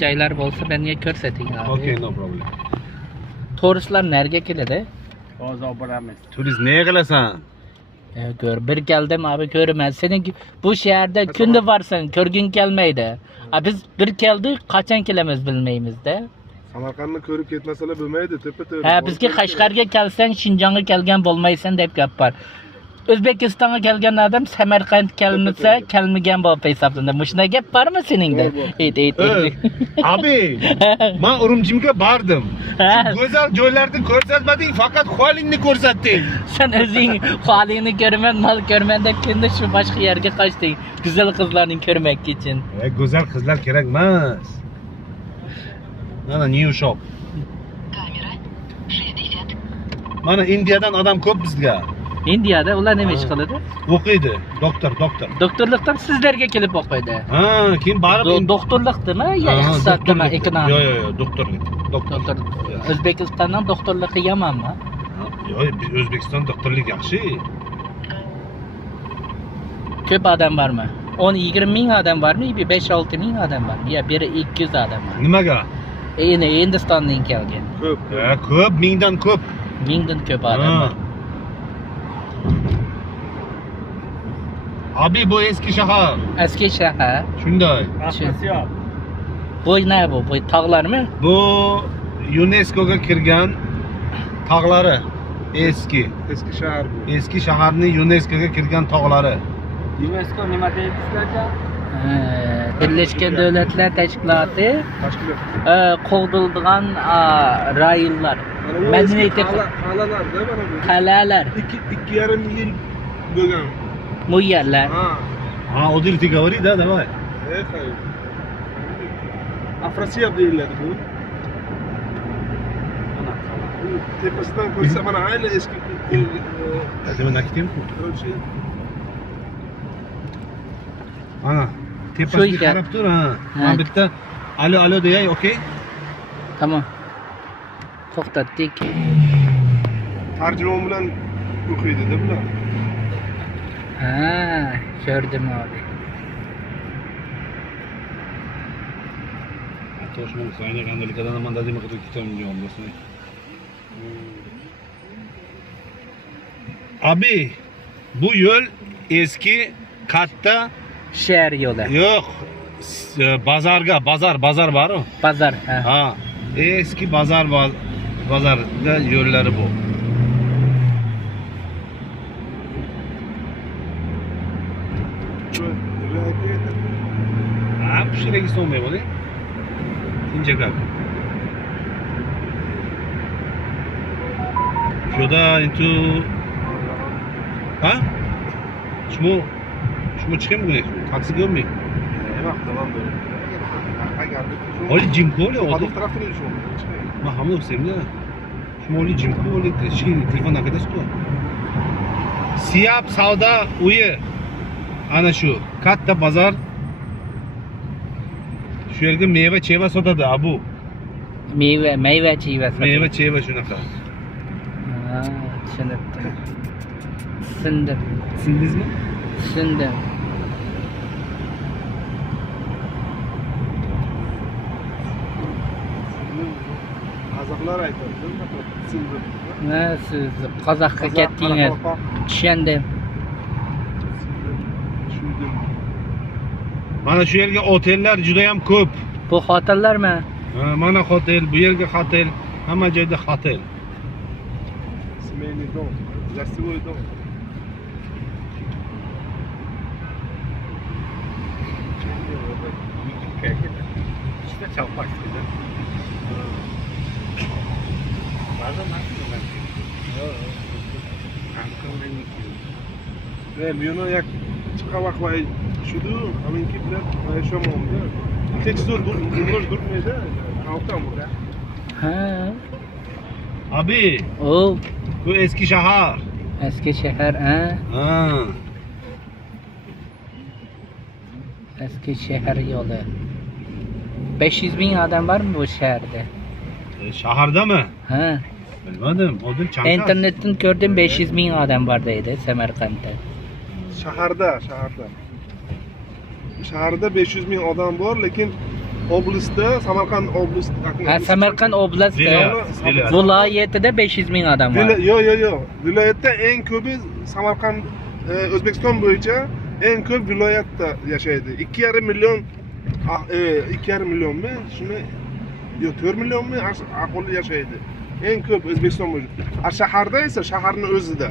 Joylar bo'lsa menga ko'rsating abi. Okay, no problem. Turistlar nereye keladi? Hozir boramiz. Turist nega qilasan? Gör, bir keldim abi ko'raman. Sening bu shaharda kunda varsan, ko'rging kelmaydi. Biz bir keldik, qachon kelamiz bilmaymiz-da. Samarqandni ko'rib ketmasalar bo'lmaydi, tepa-tepa. Ha, bizga Qashqarga kelsang, Shinjonga kelgan bo'lmaysan deb gap bor. O'zbekistonga kelgan odam Samarqand kelmasa, kelmagan bo'lib hisoblanadi. Mushuna gap bormi seningda? Ayt. Abi, men Urumchiga bordim. Ha. Go'zal joylarni ko'rsatmading, faqat holingni ko'rsatding. Sen o'zing holingni ko'rman, mol ko'rman deb kunda shu boshqa yerga qochding. Go'zal qizlarni ko'rmak uchun. Go'zal qizlar kerak emas. Mana new shop. Kamera 60. Mana Indiyadan odam ko'p bizga. Indiyada ular nima ish qiladi? O'qiydi, doktor. Doktorlikdan sizlarga kelib o'qiydi. Ha, kim borib Doktorlikdimi yo iqtisodmi, ekonomik? Yo'q, doktorlik. Doktor. O'zbekistondan doktorligi yomonmi? Yo'q, biz O'zbekiston doktorlik yaxshi. Ko'p odam bormi? 10-20 ming odam bormi? 5-6 ming odam bormi? Yo, biri 200 odam bor. Nimaga? Endi Hindistondan kelgan. Ko'p, mingdan ko'p. Mingdan ko'p odam bor. Abi bu eski shahar. Eski shahar. Shunday. Asosiy. Bu ne bu? Bu tog'larmi? Bu UNESCO'ga kirgan tog'lari. Eski shahar bu. Eski shaharning UNESCO'ga kirgan tog'lari. UNESCO nima deydi sizlarga? Birleşken Devletler Teşkilatı qo'g'dildigan rayonlar. Madaniyati Qal'alarda mana bu. qal'alar. 2,5 yil bo'lgan. Bu yerlar. Ha, o dil говори, да, давай. Afrosiyab deyiladi bu. Tepasidan ko'rsa mana ayni eski Hadi nakitim. Ana, tepasiga qarab tur, ha. Mana bitta alo deyay, okey? Tamam. To'xtatdik. tarjimon bilan o'qiydi-da bular. Ha, gördüm abi. Toshman sayni qandalikdan ham mandazim qilib kitamjon bo'lsin. Abi, bu yo'l eski katta Şehir yolu. yo'q. Bazar bor-ku. Pazar. Ha, eski bazarda yo'llari bu. Ha, bu shiragi so'may bo'ling. Ince как? Сюда into ha? Şmu çıkayım mı? Taksi görmeyeyim. Tamam böyle. Oli Jimko oli oldu. Hadi tarafını düşün. Ma hamı sevdi. Şmu oli Jimko oli şey telefon arkadaş ko. Siyap savda uyu. Ana şu katta pazar. Şu yerga meyve cheva sotadi abu. Meyve cheva. Meyve cheva shunaqa. Ha, tushundim. Sindingizmi? Tushundim. Qozoqlar aytadi. Ha, siz qozoqqa ketdingiz. Tushundim. Mana shu yerga otellar juda ham ko'p. Bu hotellarmi? Ha, mana hotel, bu yerga hotel, hamma joyda hotel. Семейный дом, гостевой дом. İşte çalmak istedim. Bazen nasıl ben? Ankamdan gidiyorum. Meni jak chiqib vaqtlar shudu, aminki bilan yashamoqda. Hech zo'r durmaydi. Altam burada. Ha. Abi, O bu eski şehir. eski şehir ha. Ha. Eski şehir yolu. 500 bin adam var mı bu şehirde? Şehirde mi? Ha. Bilmedim. O da Çankaya. İnternetten gördüm 500 bin adam var dedi Semerkant'ta. Shaharda. Shaharda 500 ming odam bor, lekin oblastda, Samarqand oblast. Ha, Samarqand oblasti. Viloyat. Viloyatida 500 ming odam bor. Yo'q. Viloyatda eng ko'pi Samarqand, O'zbekiston bo'yicha eng ko'p viloyatda yashaydi. 2,5 million 2,5 millionmi? Shuni yo'q 4 millionmi aholi yashaydi. Eng ko'p O'zbekiston bo'yicha. Shaharda esa shaharning o'zida